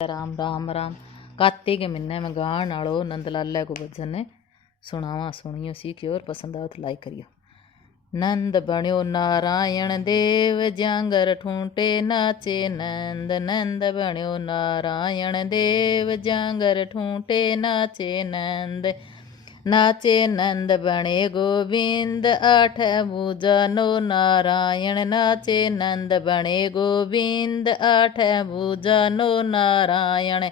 राम राम राम। काते के महीने में गान आलो नंद लाला को भजन ने सुनावा सुनियो सीखियो और पसंद आओ तो लाइक करियो। नंद बण्यो नारायण देव जांगर ठूंटे नाचे नंद। नंद बण्यो नारायण देव जांगर ठूंटे नाचे नंद। नाचे नंद बणे गोविंद आठ भुजा नो नारायण। नाचे नंद बणे गोविंद आठ भुजा नो नारायण।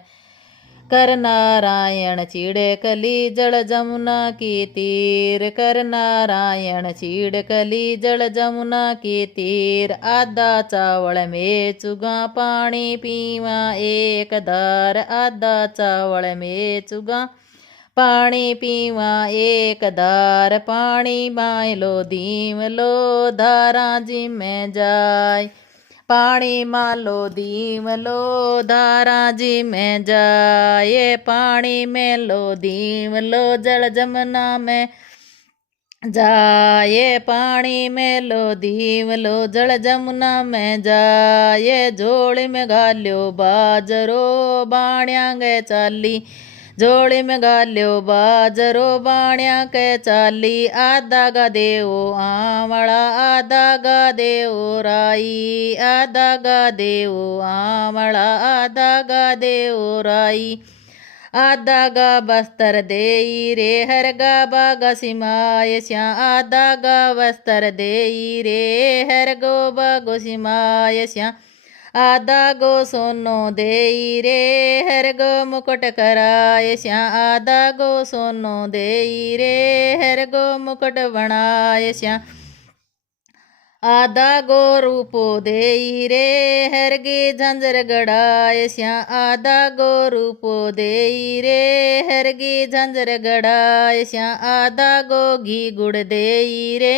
कर नारायण चीड़ कली जल जमुना की तीर। कर नारायण चीड़ कली जल जमुना की तीर। आधा चावल में चुगा पानी पीवा एक धार। आधा चावल में चुगा पानी पीवा एक धार। पानी मायलो दीम लो धारा जी में जाय। पानी मालो दीम लो धारा जी में जाए। पानी में लो दीम लो जल जमुना में जाए। पानी में लो दीम लो जल जमुना में जाए। झोली में घाल्यो बाजरो बाण्या गे चाली। झोली में घाल्यो बाजरो बाण्या के चाली। आधा गा देवो आमला आधा गा देवो राई। आधा गा देवो आमला आधा गा देवो राई। आधा गा बस्तर देई रे हर गा बागा सिमाय श्या। आधा गा बस्तर देई रे हर गो बागो सिमाय श्या। आधा गो सोनो देई रे हर गो मुकुट कराय श्या। आधा गो सोनो देई रे हर गो मुकुट बनाय श्या। आधा गो रूपो देई रे हर गे झंझर गड़ाय श्या। आधा गो रूपो देई रे हर गे झंझर गड़ाय श्या। आधा गो घी गुड़ देई रे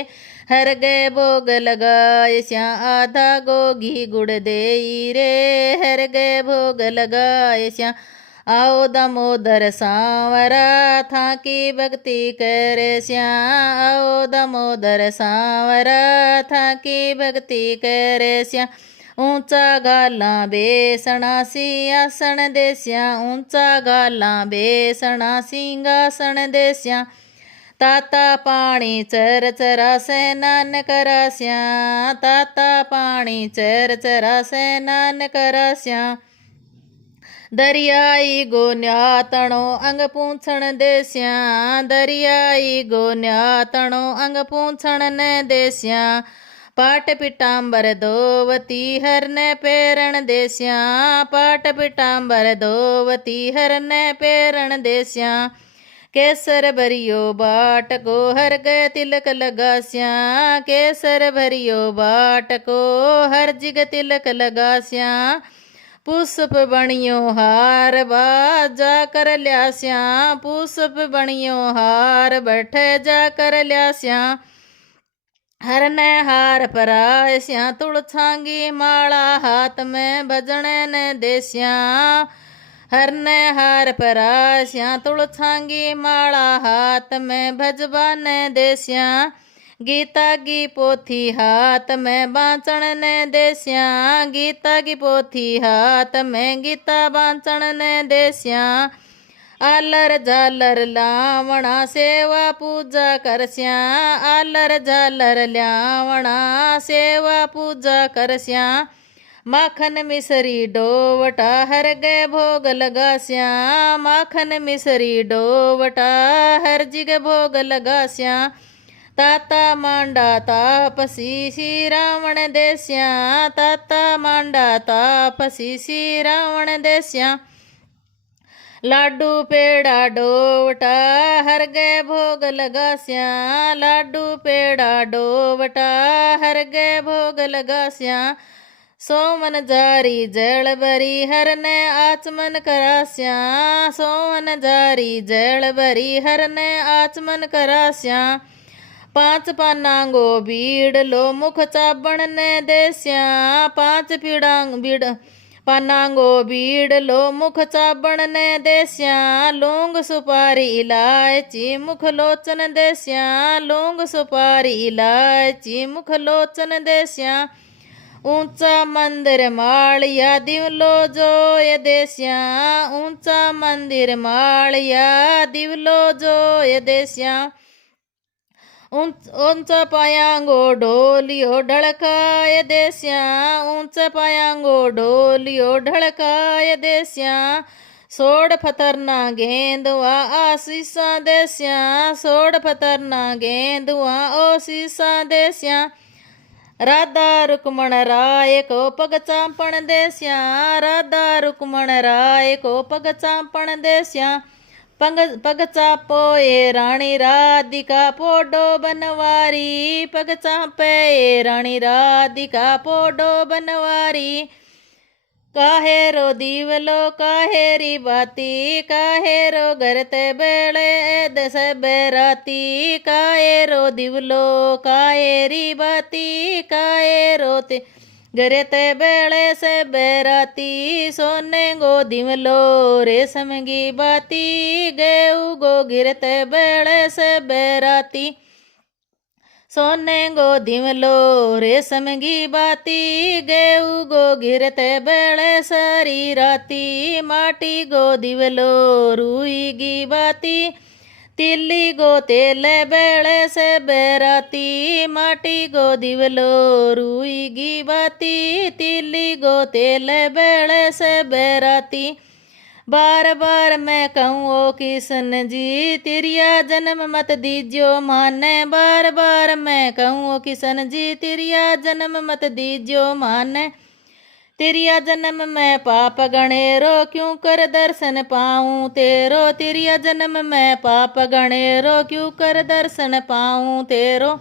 हर गए भोग लगाय श्या। आधा गो घी गुड़ देई रे हर गए भोग लगाय श्या। आओ दामोदर सांवरा था की भक्ति करे श्या। आओ दामोदर सांवरा था की भक्ति करे श्या। ऊंचा गाला बेसना सिंहासन दे श्या। ऊंचा गाला बेसना सिंहासन दे श्या। ताता पानी चर चरा स्नान करा श्या। ताता पानी चर चरा स्नान करा श्या। दरियाई गो न्यातणो अंग पूछण दे श्या। दरियाई गो न्यातणो अंग पूछण न दे श्या। पाट पिटांबर धोवती हर ने पेरण दे श्या। पाट पिटांबर धोवती हर ने पेरण दे श्या। केसर भरियो बाट को हर गए तिलक लगा श्या। केसर भरियो बाट को हर जिग तिलक लगा श्या। पुष्प बणियो हार बाजा कर लिया श्या। पुष्प बणियो हार बैठे जा कर लिया श्या। हर ने हार पराय श्या। तुलछांगी माला हाथ में भजन ने दे श्या। हर ने हार पराय श्या। तुलछांगी माला हाथ में भजबा ने दे श्या। गीता की पोथी हाथ में बांचण ने दे श्या। गीता की पोथी हाथ में गीता बांचण ने दे श्या। आलर झालर लावणा सेवा पूजा कर श्या। आलर झालर लावणा सेवा पूजा कर श्या। माखन मिसरी डोवटा हर गए भोग लगा श्या। माखन मिसरी डोवटा हर जिग भोग लगा श्या। ताता मांडा तापसी श्री रावण दे श्या। ताता मांडा तापसी श्री रावण दे श्या। लाडू पेड़ा डोवटा हर गए भोग लगा श्या। लाडू पेड़ा डोवटा हर गए भोग लगा श्या। सोमन जारी जल भरी हर ने आचमन करा श्या। सोमन जारी जल भरी हर ने आचमन करा श्या। पांच पानांगो बीड़ लो मुख चाबण ने दे श्या। पांच बीड़ पानांगो बीड़ लो मुख चाबण ने दे श्या। लौंग सुपारी इलायची मुख लोचन दे श्या। लौंग सुपारी इलायची मुख लोचन दे श्या। ऊंचा मंदिर माळिया दिवलो जोय देस्या, ऊंचा मंदिर माळिया दिवलो जोय देस्या। उंच पायांगो ढोलियो ढळकाय देस्या, उंच पायांगो ढोलियो ढळकाय देस्या। सोड फतरना गेंदवा आशीषा देस्या, सोड फतरना गेंदवा आशीषा देस्या। राधा रुक्मण राय को पग चांपण देस्या, राधा रुक्मण राय को पग चांपण देस्या। पग चापो ये रानी राधिका पोडो बनवारी, पग चापे ये रानी राधिका पोडो बनवारी। काहे रो दीवलो काहे री बाती, काहे रो गरते बेले दस बेराती। काहे रो दीवलो काहे री बाती, काहे रोते गरते बेले से बेराती। सोने गो दिवलो रेशम की बाती, गेऊ गो गिरते बेले से बेराती। सोने गो दिवलो रेशम की बाती, गेऊ गो गिरते बेले सारी राती। माटी गो दिवलो रूई की बाती, तिल्ली गो तेले बेले से बेराती। माटी गो दिवलो रूई की बाती, तिल्ली गो तेले बेले से बेराती। बार बार मैं कहूँ ओ किशन जी, तिरिया जन्म मत दीजियो माने। बार बार मैं कहूँ ओ किशन जी, तिरिया जन्म मत दीजियो माने। तिरिया जन्म में पाप गणेरो, क्यों कर दर्शन पाऊँ तेरो। तिरिया जन्म में पाप गणेरो, क्यों कर दर्शन पाऊँ तेरो।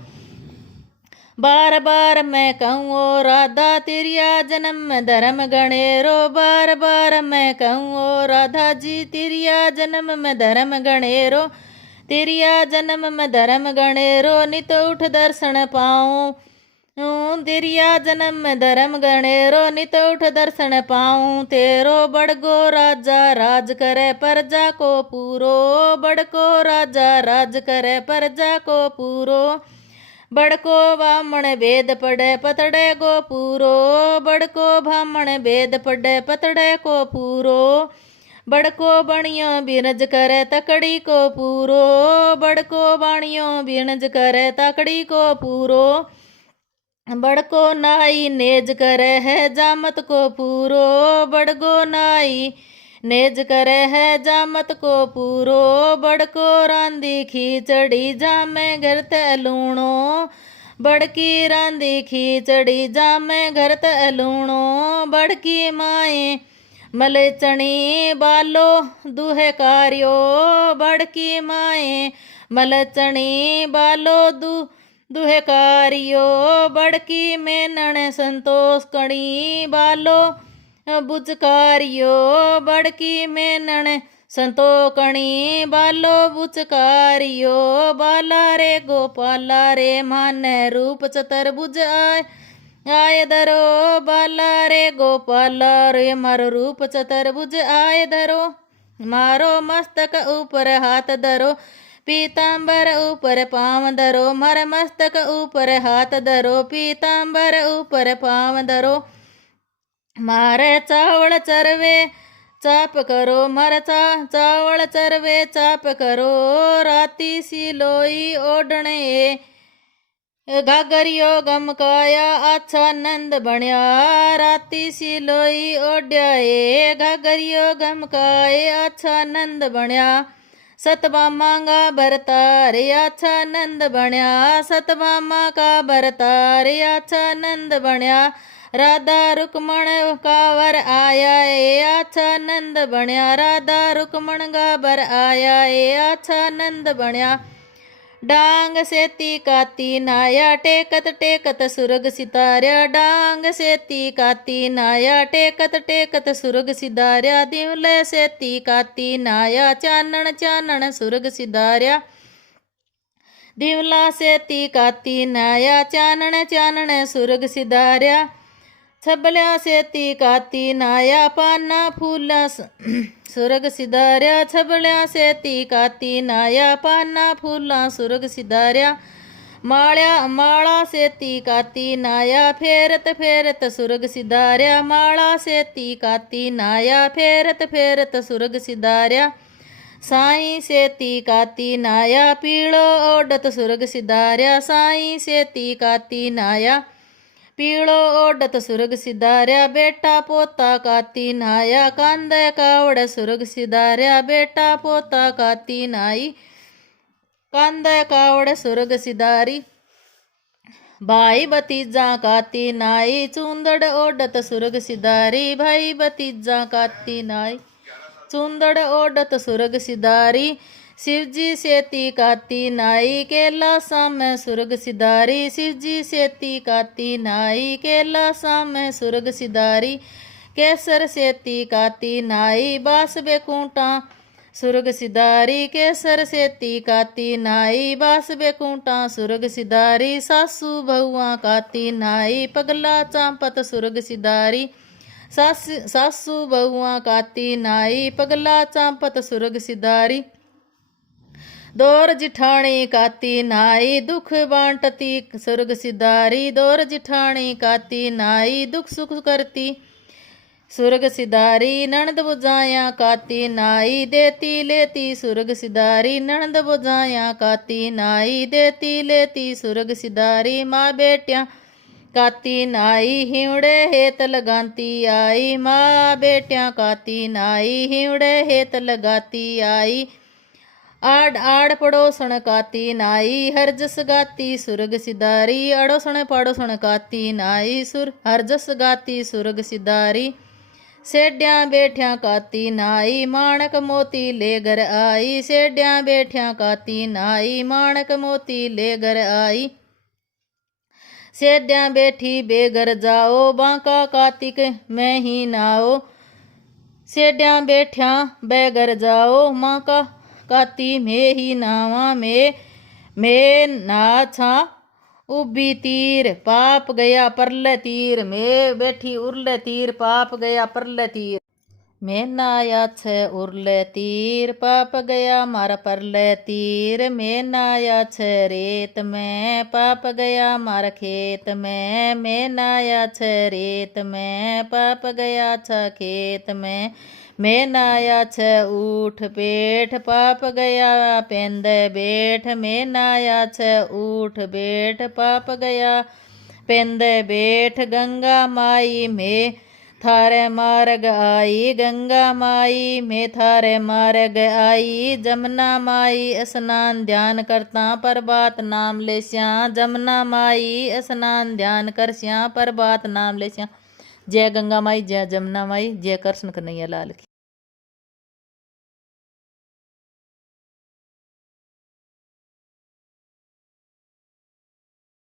बार बार मैं कहूँ ओ राधा, तिरिया जन्म में धर्म गणेरो। बार बार मैं कहूँ ओ राधा जी, तिरिया जन्म में धर्म गणेरो। तिरिया जन्म में धर्म गणेरो, नित उठ दर्शन पाऊँ। तिरिया जन्म में धर्म गणेरो, नित उठ दर्शन पाऊँ तेरो। बड़गो राजा राज करे प्रजा को पूरो, बड़को राजा राज करे प्रजा को पूरो। बड़को ब्राह्मण वेद पढ़े पतड़े को पूरो, बड़को ब्राह्मण वेद पढ़े पतड़े को पूरो। बड़को बणियों बिरज करे तकड़ी को पूरो, बड़को बाणियों बिरज करे तकड़ी को पूरो। बड़को नाई नेज करे है जामत को पूरो, बड़को नाई नेज करे है जामत को पूरो। बड़को रांदी खीचड़ी जामे घर ते लूणो, बड़की रांदी खीचड़ी जामे घर ते लूणो। बड़की माए मलेचणी बालो दूहे कार्यो, बड़की माए मलेचणी बालो दूहे कार्यो। बड़की मेनण संतोष कणी बालो बुचकारियो, बड़की मेनण संतोकणी बालो बुचकारियो। बाला रे गोपाला रे माने रूप चतुर्भुज आय धरो, बाला रे गोपाला रे मारो रूप चतुर्भुज आय धरो। मारो मस्तक ऊपर हाथ धरो, पीतांबर ऊपर पाँव धरो। मार मस्तक ऊपर हाथ धरो, पीतांबर ऊपर पाँव धरो। मारे चावल चरवे चाप करो, मारे चावल चरवे चाप करो। राती सी लोई ओढ़ने घाघरियो गमकाया अच्छा नंद बनिया। राती सी लोई ओढ़िया घाघरियो गमकाए अच्छा नंद बनिया। सतभामा का भरतार अच्छा नंद बनिया, सतभामा का भरतार अच्छा नंद बनिया। राधा रुक्मण का वर आया अच्छा नंद बनिया, राधा रुक्मण का वर आया अच्छा नंद बनिया। डांग सेती काती नाया टेकत टेकत सुरग सितारा, डांग सेती काती नाया टेकत टेकत सुरग सिधार्या। दिवले सेती काती नाया चानन चानन सुरग सिधार्या। दिवला सेती काती नाया चानन चानन सुरग सिधार्या। छबल्या सेती काती नाया पाना फूला सुरग सिधार्या। छबल्या सेती काती नाया पाना फूला सुरग सिधार्या। माला सेती काती नाया फेरत फेरत सुरग सिधार्या। माला सेती काती नाया फेरत फेरत सुरग सिधार्या। साईं सेती काती नाया पीड़ो ओडत सुरग सिधार्या। साईं सेती काती नाया पीड़ो ओडत सुरग सिधार्या। बेटा पोता काती नाया कांद कावड़ सुरग सिधार्या। बेटा पोता काती नाई कांद कावड़ सुरग सिधारी। भाई भतीजा काती नाई चूंदड़ ओडत सुरग सिधारी। भाई भतीजा काती नाई चूंदड़ ओडत सुरग सिधारी। शिवजी सेती काती नाई केला सामे सुरग सिधारी। शिवजी सेती काती नाई केला सामे सुरग सिधारी। केसर सेती काती नाई बास बेकूटा सुरग सिधारी। केसर सेती काती नाई बास बेकूटा सुरग सिधारी। सासू बहुआ काती नाई पगला चांपत सुरग सिधारी। सासू बहुआ काती नाई पगला चांपत सुरग सिधारी। दौर जिठाणी काती नाई दुख बांटती सुरग सिधारी। दौर जिठाणी काती नाई दुख सुख करती सुरग सिधारी। नणद बुझाया काती नाई देती लेती सुरग सिधारी। नणद बुझाया काती नाई देती लेती सुरग सिधारी। माँ बेटियां काती नाई हिवड़े हेत लगाती आई। माँ बेटियां काती नाई हिवड़े हेत लगाती आई। आड़ आड़ पड़ोसण काती नाई हरजस गाती सुरग सिधारी। अड़ोसण पड़ोसण काती नाई हरजस गाती सुरग सिधारी। सेड्या बैठ्या काती नाई माणक मोती ले घर आई। सेड्या बैठ्या काती नाई माणक मोती ले घर आई। सेड्या बैठी बेघर जाओ बांका कातिक में ही नाओ। सेड्या बैठ्या बेघर जाओ मांका काती में ही नावा। में ना छा उबी तीर पाप गया परले तीर। में बैठी उरले तीर पाप गया परले तीर। मैं नाया छे उरले तीर पाप गया मारा परले तीर। मैं नाया छे रेत में पाप गया मारा खेत में। मैं नाया छे रेत में पाप गया छा खेत में। मैं नाया छे ऊठ पेठ पाप गया पेंदे बैठ। मैं नाया छे ऊठ बैठ पाप गया पेंदे बैठ। गंगा माई में थारे मार्ग आई। गंगा माई में थारे मार्ग आई। जमुना माई स्नान ध्यान करता प्रभात नाम ले श्या। जमुना माई स्नान ध्यान कर श्या प्रभात नाम ले श्या। जय गंगा माई जय जमुना माई जय कृष्ण कन्हैया लाल की।